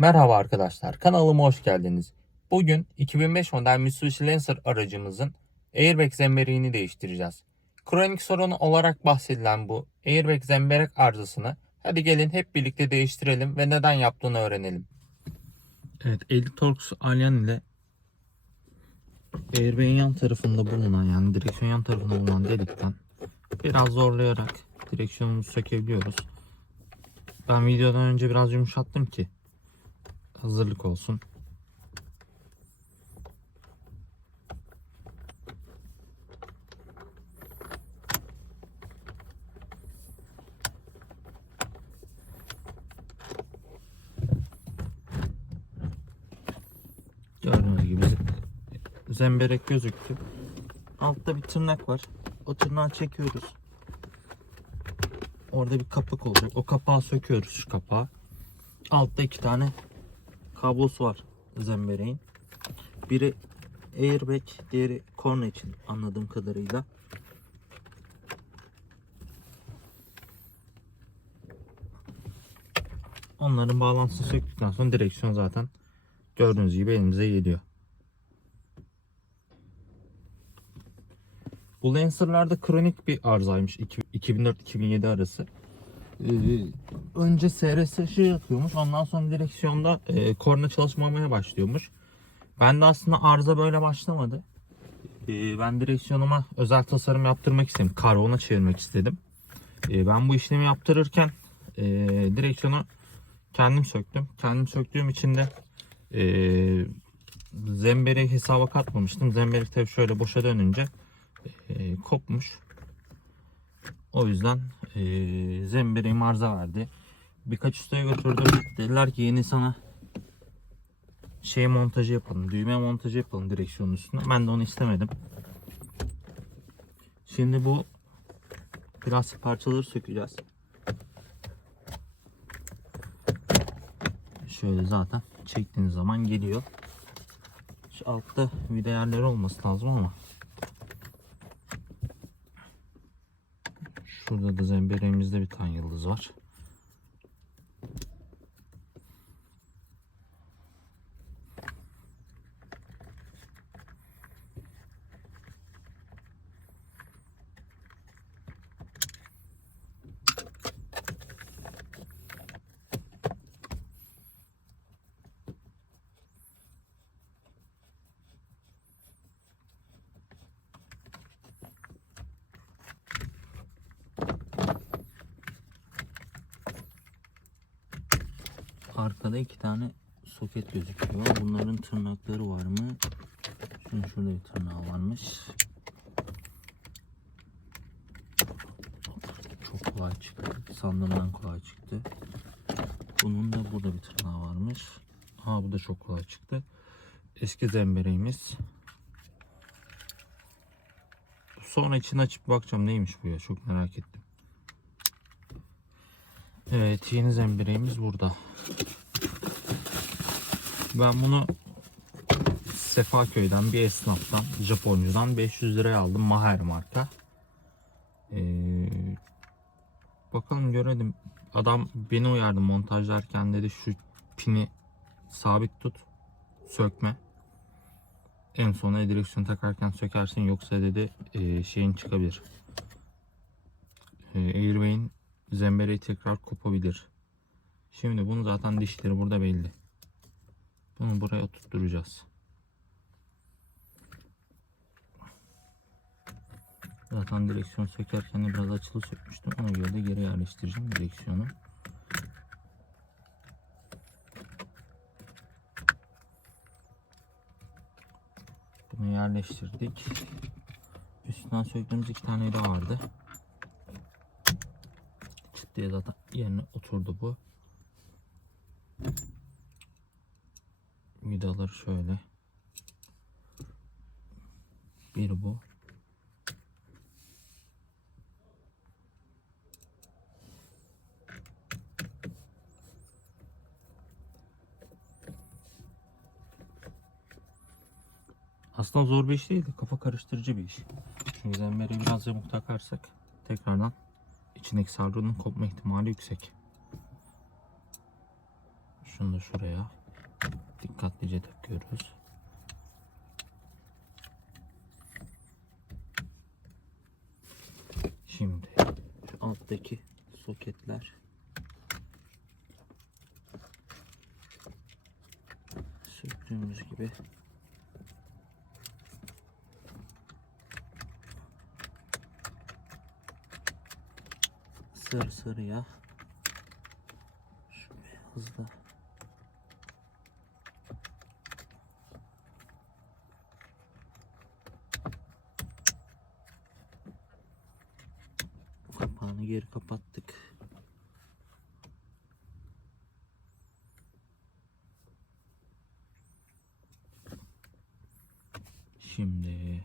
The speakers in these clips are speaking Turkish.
Merhaba arkadaşlar, kanalıma hoş geldiniz. Bugün 2005 model Mitsubishi Lancer aracımızın airbag zembereğini değiştireceğiz. Kronik sorunu olarak bahsedilen bu airbag zemberek arızasını hadi gelin hep birlikte değiştirelim ve neden yaptığını öğrenelim. Evet, Elitorx Alyan ile airbag'in yan tarafında bulunan yani direksiyon yan tarafında bulunan delikten biraz zorlayarak direksiyonumuzu sökebiliyoruz. Ben videodan önce biraz yumuşattım ki hazırlık olsun. Gördüğünüz gibi zemberek gözüktü. Altta bir tırnak var. O tırnağı çekiyoruz. Orada bir kapak olacak. O kapağı söküyoruz şu kapağı. Altta iki tane kablosu var zembereğin. Biri airbag, diğeri korna için anladığım kadarıyla. Onların bağlantısını söktükten sonra direksiyon zaten gördüğünüz gibi elimize geliyor. Bu Lancer'larda kronik bir arızaymış 2004-2007 arası. Ee, önce SRS ışığı yakıyormuş. Ondan sonra direksiyonda e, korna çalışmamaya başlıyormuş. Ben de aslında arıza böyle başlamadı. Ee, ben direksiyonuma özel tasarım yaptırmak istedim. Karbona çevirmek istedim. Ee, ben bu işlemi yaptırırken e, direksiyonu kendim söktüm. Kendim söktüğüm için de e, zembereği hesaba katmamıştım. Zemberek tabii şöyle boşa dönünce e, kopmuş. O yüzden e, zembereğim arıza verdi. Birkaç ustaya götürdüm. Dediler ki yeni sana şey montajı yapalım. Düğme montajı yapalım direksiyonun üstüne. Ben de onu istemedim. Şimdi bu plastik parçaları sökeceğiz. Şöyle zaten çektiğiniz zaman geliyor. Şu altta vida yerleri olması lazım ama Şurada da zembereğimizde bir tane yıldız var. Arkada iki tane soket gözüküyor. Bunların tırnakları var mı? Şunun şurada bir tırnağı varmış. Çok kolay çıktı. Sandığımdan kolay çıktı. Bunun da burada bir tırnağı varmış. Ha bu da çok kolay çıktı. Eski zembereğimiz. Sonra içini açıp bakacağım neymiş bu ya çok merak ettim. Evet yeni zembereğimiz burada. Ben bunu Sefaköy'den bir esnaftan, Japoncudan 500 liraya aldım. Maher marka. Ee, bakalım görelim. Adam beni uyardı montajlarken dedi şu pini sabit tut. Sökme. En sona direksiyon takarken sökersin yoksa dedi e, şeyin çıkabilir. E, zembereği tekrar kopabilir. Şimdi bunu zaten dişleri burada belli. Bunu buraya oturtturacağız. Zaten direksiyon sökerken de biraz açılı sökmüştüm. Ona göre de geri yerleştireceğim direksiyonu. Bunu yerleştirdik. Üstünden söktüğümüz iki tane daha vardı. Diye zaten yerine oturdu bu. Vidaları şöyle. Bir bu. Aslında zor bir iş değil de kafa karıştırıcı bir iş. Çünkü zemberi biraz yamuk takarsak tekrardan içindeki sargının kopma ihtimali yüksek. Şunu da şuraya dikkatlice takıyoruz. Şimdi şu alttaki soketler söktüğümüz gibi sarı sarıya şu beyazla kapağını geri kapattık. Şimdi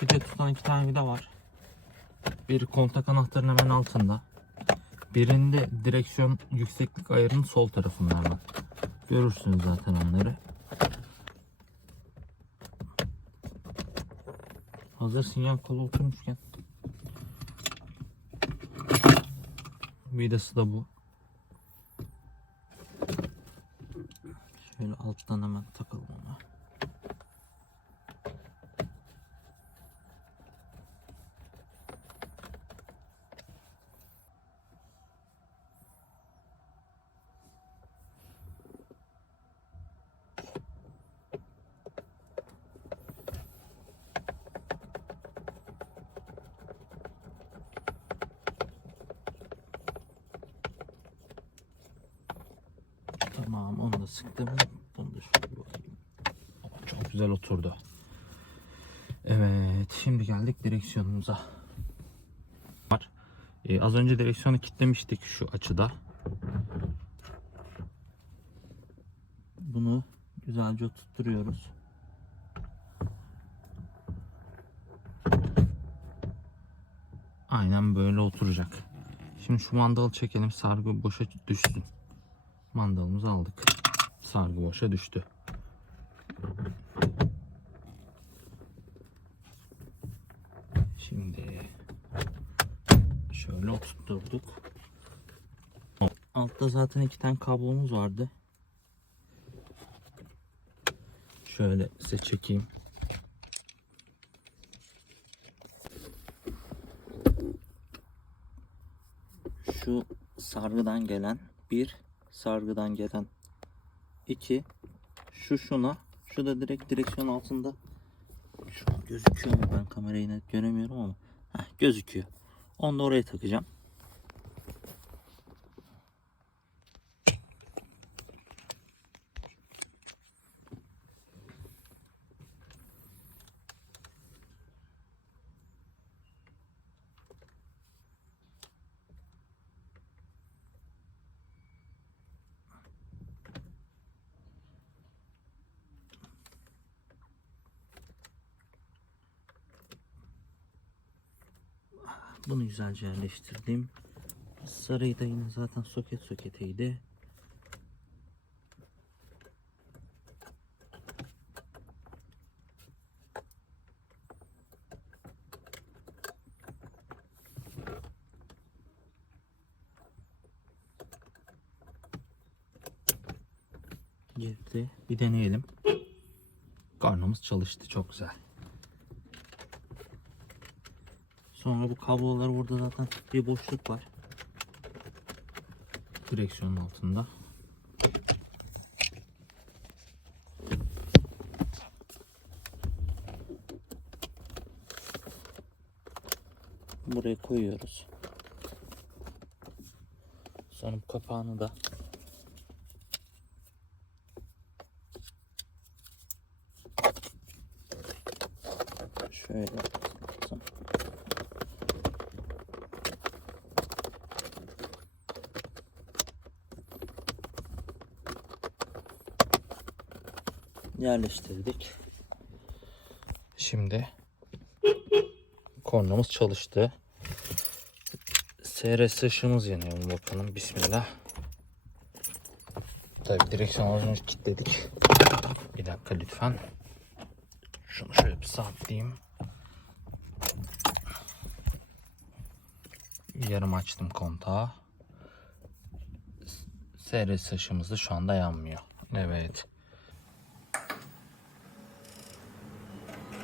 De tutan iki tane vida var. Bir kontak anahtarın hemen altında. Birinde direksiyon yükseklik ayarının sol tarafında hemen. Görürsünüz zaten onları. Hazır sinyal kolu oturmuşken. Vidası da bu. Şöyle alttan hemen takalım ona. Tamam onu da sıktım. Bunu da şöyle bir bakayım. Aa, Çok güzel oturdu. Evet şimdi geldik direksiyonumuza. Var. Ee, az önce direksiyonu kilitlemiştik şu açıda. Bunu güzelce oturtuyoruz. Aynen böyle oturacak. Şimdi şu mandalı çekelim sargı boşa düşsün. Mandalımızı aldık. Sargı boşa düştü. Şimdi şöyle oturtturduk. Altta zaten iki tane kablomuz vardı. Şöyle size çekeyim. Şu sargıdan gelen bir sargıdan gelen 2 şu şuna şu da direkt direksiyon altında. Şu gözüküyor mu? Ben kamerayı net göremiyorum ama. Heh, gözüküyor. Onu da oraya takacağım bunu güzelce yerleştirdim. Sarıyı da yine zaten soket soketiydi girdi bir deneyelim. Karnımız çalıştı. Çok güzel Sonra bu kablolar burada zaten bir boşluk var. Direksiyonun altında. Buraya koyuyoruz. Sonra bu kapağını da şöyle yerleştirdik. Şimdi kornamız çalıştı. SRS ışığımız yanıyor mu bakalım. Bismillah. tabii direksiyon ağzını kilitledik. Bir dakika lütfen. Şunu şöyle bir sabitlayayım. Yarım açtım kontağı. SRS ışığımız da şu anda yanmıyor. Evet.